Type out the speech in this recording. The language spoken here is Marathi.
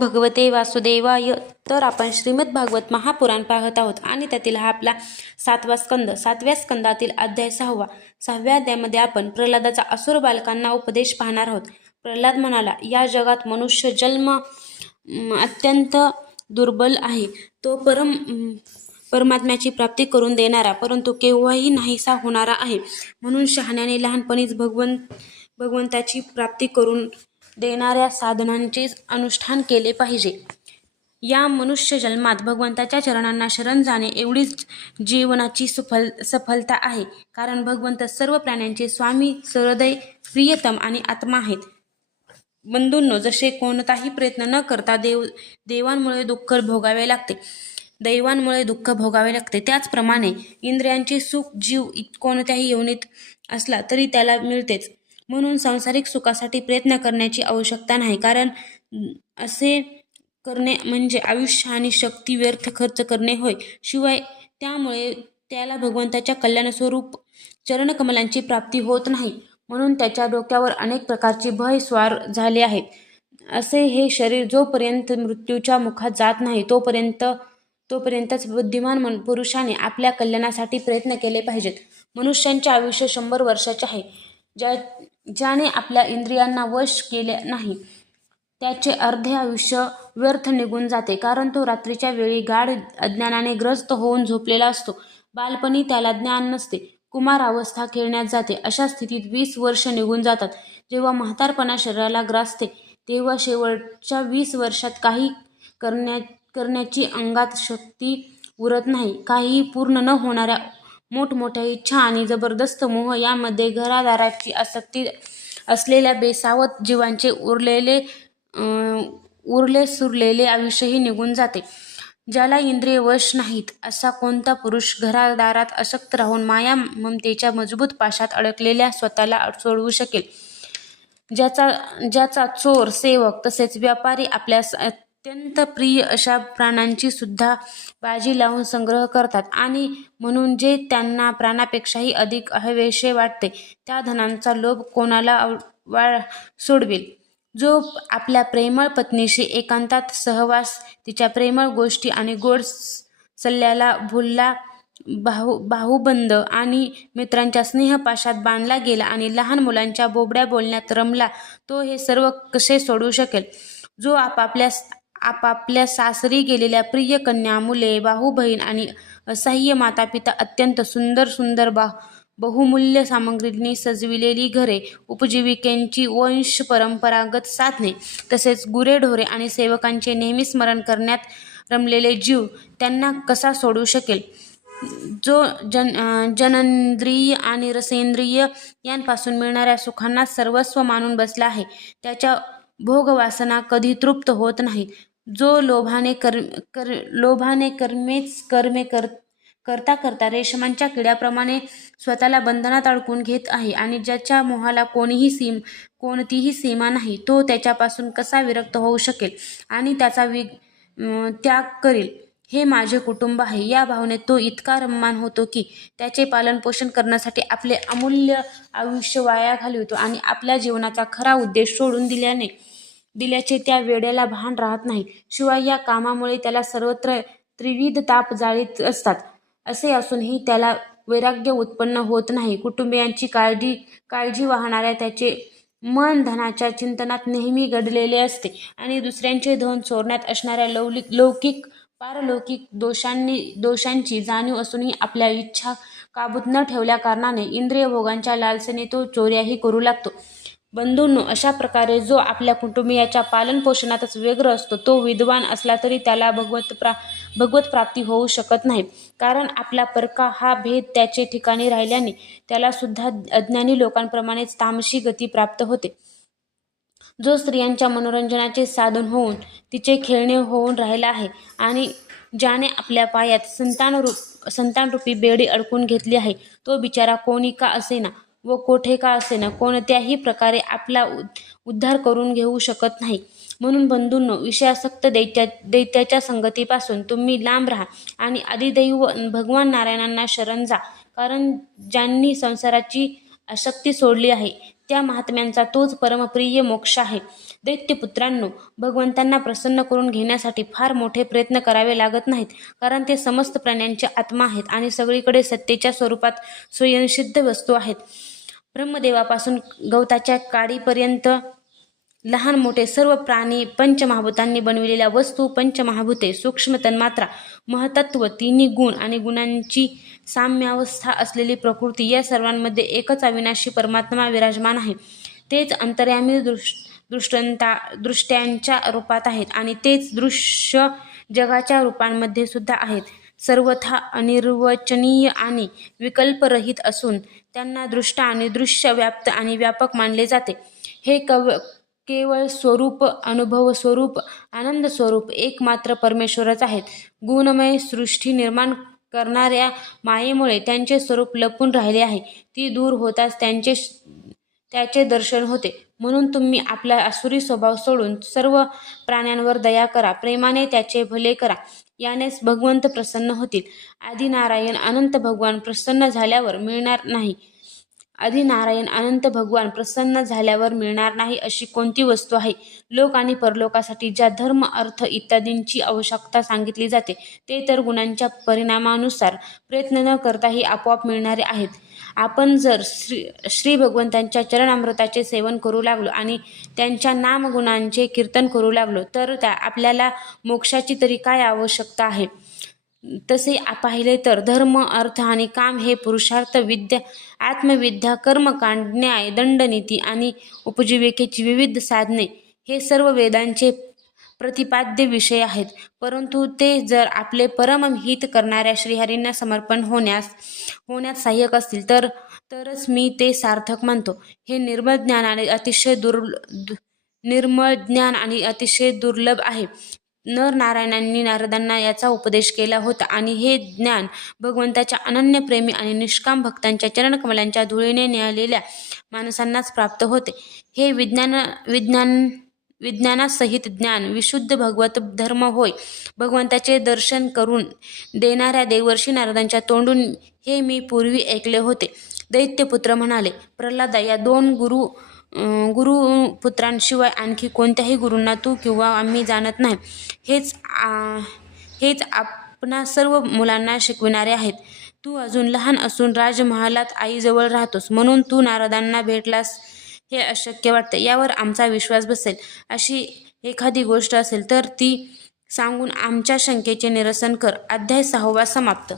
भगवते वासुदेवाय. तर आपण श्रीमद भागवत महापुराण पाहत आहोत. आणि त्यातील हा आपला सातवा स्कंद सातव्या स्कंदातील अध्याय सहावा. सहाव्या अध्यायामध्ये आपण प्रल्हादाचा असुर बालकांना उपदेश पाहणार आहोत. प्रल्हाद म्हणाला या जगात मनुष्य जन्म अत्यंत दुर्बल आहे. तो परम परमात्म्याची प्राप्ती करून देणारा परंतु केव्हाही नाहीसा होणारा आहे. म्हणून शहाण्याने लहानपणीच भगवंत भगवंताची प्राप्ती करून देणाऱ्या साधनांचे अनुष्ठान केले पाहिजे. या मनुष्य जन्मात भगवंताच्या चरणांना शरण जाणे एवढीच जीवनाची सफल सफलता आहे. कारण भगवंत सर्व प्राण्यांचे स्वामी सहृदय प्रियतम आणि आत्मा आहेत. बंधूंनो जसे कोणताही प्रयत्न न करता देव देवांमुळे दुःख भोगावे लागते. दैवांमुळे दुःख भोगावे लागते. त्याचप्रमाणे इंद्रियांचे सुख जीव इत- कोणत्याही योनीत असला तरी त्याला मिळतेच. म्हणून सांसारिक सुखासाठी प्रयत्न करण्याची आवश्यकता नाही. कारण असे करणे म्हणजे आयुष्य आणि शक्ती व्यर्थ खर्च करणे होय. शिवाय त्यामुळे त्याला भगवंताच्या कल्याणस्वरूप चरणकमलांची प्राप्ती होत नाही. म्हणून त्याच्या डोक्यावर अनेक प्रकारचे भय स्वार झाले आहे असे हे शरीर जोपर्यंत मृत्यूच्या मुखात जात नाही तोपर्यंत तोपर्यंतच बुद्धिमान मन पुरुषाने आपल्या कल्याणासाठी प्रयत्न केले पाहिजेत. मनुष्यांचे आयुष्य शंभर वर्षाचे आहे. ज्या ज्याने आपल्या इंद्रियांना वश केले नाही. त्याचे अर्धे आयुष्य व्यर्थ निघून जाते कारण तो रात्रीच्या वेळी गाढ अज्ञानाने ग्रस्त होऊन झोपलेला असतो. बालपणी त्याला ज्ञान नसते कुमार अवस्था खेळण्यात जाते. अशा स्थितीत वीस वर्ष निघून जातात. जेव्हा म्हातारपणा शरीराला ग्रासते तेव्हा शेवटच्या वीस वर्षात काही करण्या करण्याची अंगात शक्ती उरत नाही. काहीही पूर्ण न होणाऱ्या मोठमोठ्या इच्छा आणि जबरदस्त मोह यामध्ये घरादाराची आसक्ती असलेल्या बेसावत जीवांचे उरलेले उरले सुरलेले आयुष्यही निघून जाते. ज्याला इंद्रिय वश नाहीत असा कोणता पुरुष घरादारात अशक्त राहून माया ममतेच्या मजबूत पाशात अडकलेल्या स्वतःला सोडवू शकेल? ज्याचा ज्याचा चोर सेवक तसेच व्यापारी आपल्या अत्यंत प्रिय अशा प्राण्यांची सुद्धा बाजी लावून संग्रह करतात. आणि म्हणून जे त्यांना प्राणापेक्षाही अधिक हवेशे वाटते त्या धनांचा लोभ कोणाला वा सोडवेल? जो आपल्या प्रेमळ पत्नीशी एकांतात सहवास तिच्या प्रेमळ गोष्टी आणि गोड स- सल्ल्याला भुलला बाहू बाहुबंद आणि मित्रांच्या स्नेहपाशात बांधला गेला आणि लहान मुलांच्या बोबड्या बोलण्यात रमला तो हे सर्व कसे सोडू शकेल? जो आपापल्या आपापल्या सासरी गेलेल्या प्रिय कन्या मुले भाऊ बहीण आणि असह्य मातापिता अत्यंत सुंदर सुंदर बा बहुमूल्य सामग्रींनी सजविलेली घरे उपजीविकेंची वंश परंपरागत साधने तसेच गुरेढोरे आणि सेवकांचे नेहमी स्मरण करण्यात रमलेले जीव त्यांना कसा सोडू शकेल? जो जन अं, जननेंद्रिय आणि रसेंद्रिय यांपासून मिळणाऱ्या सुखांना सर्वस्व मानून बसला आहे त्याच्या भोगवासना कधी तृप्त होत नाही. जो लोभाने कर कर लोभाने कर्मेच कर्मे कर करता करता रेशमांच्या किड्याप्रमाणे स्वतःला बंधनात अडकून घेत आहे आणि ज्याच्या मोहाला कोणीही सीम कोणतीही सीमा नाही तो त्याच्यापासून कसा विरक्त होऊ शकेल आणि त्याचा वि त्याग करेल? हे माझे कुटुंब आहे. या भावनेत तो इतका रममान होतो की त्याचे पालनपोषण करण्यासाठी आपले अमूल्य आयुष्य वाया घालवितो आणि आपल्या जीवनाचा खरा उद्देश सोडून दिल्याने दिल्याचे त्या वेड्याला भान राहत नाही. शिवाय या कामामुळे त्याला सर्वत्र त्रिविध ताप जाळीत असतात. असे असूनही त्याला वैराग्य उत्पन्न होत नाही. कुटुंबियांची काळजी काळजी वाहणाऱ्या त्याचे मन धनाच्या चिंतनात नेहमी घडलेले असते आणि दुसऱ्यांचे धन चोरण्यात असणाऱ्या लौलिक लौकिक पारलौकिक दोषांनी दोषांची जाणीव असूनही आपल्या इच्छा काबूत न ठेवल्या कारणाने इंद्रिय भोगांच्या लालसेने तो चोऱ्याही करू लागतो. बंधूंनो अशा प्रकारे जो आपल्या कुटुंबियाच्या पालनपोषणातच व्यग्र असतो तो विद्वान असला तरी त्याला भगवत प्रा भगवत प्राप्ती होऊ शकत नाही. कारण आपला परका हा भेद त्याचे ठिकाणी राहिल्याने त्याला सुद्धा अज्ञानी लोकांप्रमाणेच तामशी गती प्राप्त होते. जो स्त्रियांच्या मनोरंजनाचे साधन होऊन तिचे खेळणे होऊन राहिला आहे आणि ज्याने आपल्या पायात संतानरूप संतानरूपी बेडी अडकून घेतली आहे तो बिचारा कोणी का असेना? व कोठे का असेना कोणत्याही प्रकारे आपला उद- उद्धार करून घेऊ शकत नाही. म्हणून बंधूंनो विषयासक्त दैत्या दैत्याच्या संगतीपासून तुम्ही लांब राहा आणि आदिदैव भगवान नारायणांना शरण जा. कारण ज्यांनी संसाराची आसक्ती सोडली आहे त्या महात्म्यांचा तोच परमप्रिय मोक्ष आहे. दैत्यपुत्रांनो भगवंतांना प्रसन्न करून घेण्यासाठी फार मोठे प्रयत्न करावे लागत नाहीत कारण ते समस्त प्राण्यांचे आत्मा आहेत आणि सगळीकडे सत्तेच्या स्वरूपात स्वयंसिद्ध वस्तू आहेत. ब्रह्मदेवापासून गवताच्या काडीपर्यंत लहान मोठे सर्व प्राणी पंचमहाभूतांनी बनविलेल्या वस्तू पंचमहाभूते सूक्ष्म तन्मात्रा महतत्व तिन्ही गुण आणि गुणांची साम्यावस्था असलेली प्रकृती या सर्वांमध्ये एकच अविनाशी परमात्मा विराजमान आहे. तेच अंतर्यामी दृश दृष्टंता दृष्ट्यांच्या रूपात आहेत आणि तेच दृश्य जगाच्या रूपांमध्ये सुद्धा आहेत. सर्वथा अनिर्वचनीय आणि विकल्परहित असून त्यांना दृष्ट आणि दृश्य व्याप्त आणि व्यापक मानले जाते. हे कव केवळ स्वरूप अनुभव स्वरूप आनंद स्वरूप एकमात्र परमेश्वरच आहेत. गुणमय सृष्टी निर्माण करणाऱ्या मायेमुळे त्यांचे स्वरूप लपून राहिले आहे. ती दूर होताच त्यांचे त्याचे दर्शन होते. म्हणून तुम्ही आपला असुरी स्वभाव सोडून सर्व प्राण्यांवर दया करा. प्रेमाने त्याचे भले करा. यानेच भगवंत प्रसन्न होतील. आदिनारायण अनंत भगवान प्रसन्न झाल्यावर मिळणार नाही. आदिनारायण अनंत भगवान प्रसन्न झाल्यावर मिळणार नाही अशी कोणती वस्तू आहे? लोक आणि परलोकासाठी ज्या धर्म अर्थ इत्यादींची आवश्यकता सांगितली जाते ते तर गुणांच्या परिणामानुसार प्रयत्न न करताही आपोआप मिळणारे आहेत. आपण जर श्री श्री भगवंतांच्या चरणामृताचे सेवन करू लागलो आणि त्यांच्या नामगुणांचे कीर्तन करू लागलो तर त्या आपल्याला मोक्षाची तरी काय आवश्यकता आहे? तसे पाहिले तर धर्म अर्थ आणि काम हे पुरुषार्थ विद्या आत्मविद्या कर्मकांड न्याय दंडनीती आणि उपजीविकेची विविध साधने हे सर्व वेदांचे प्रतिपाद्य विषय आहेत. परंतु ते जर आपले परमहित करणाऱ्या श्रीहरींना समर्पण होण्यास होण्यात सहाय्यक असतील तर तरच मी ते सार्थक मानतो. हे निर्मळ ज्ञान आणि अतिशय दुर् दु- निर्मळ ज्ञान आणि अतिशय दुर्लभ आहे. नर नारायणांनी नारदांना याचा उपदेश केला होता. आणि हे ज्ञान भगवंताच्या अनन्य प्रेमी आणि निष्काम भक्तांच्या चरणकमलांच्या धुळीने न्यालेल्या माणसांनाच प्राप्त होते. हे विज्ञान विज्ञान विज्ञानासहित ज्ञान विशुद्ध भगवत धर्म होय. भगवंताचे दर्शन करून देणाऱ्या देवर्षी नारदांच्या तोंडून हे मी पूर्वी ऐकले होते. दैत्यपुत्र म्हणाले प्रल्हादा या दोन गुरु गुरुपुत्रांशिवाय आणखी कोणत्याही गुरूंना तू किंवा आम्ही जाणत नाही. हेच आ, हेच आपणा सर्व मुलांना शिकविणारे आहेत. तू अजून लहान असून राजमहालात आईजवळ राहतोस. म्हणून तू नारदांना भेटलास हे अशक्य वाटते. यावर आमचा विश्वास बसेल. अशी एखादी गोष्ट असेल तर ती सांगून आमच्या शंकेचे निरसन कर. अध्याय सहावा समाप्त.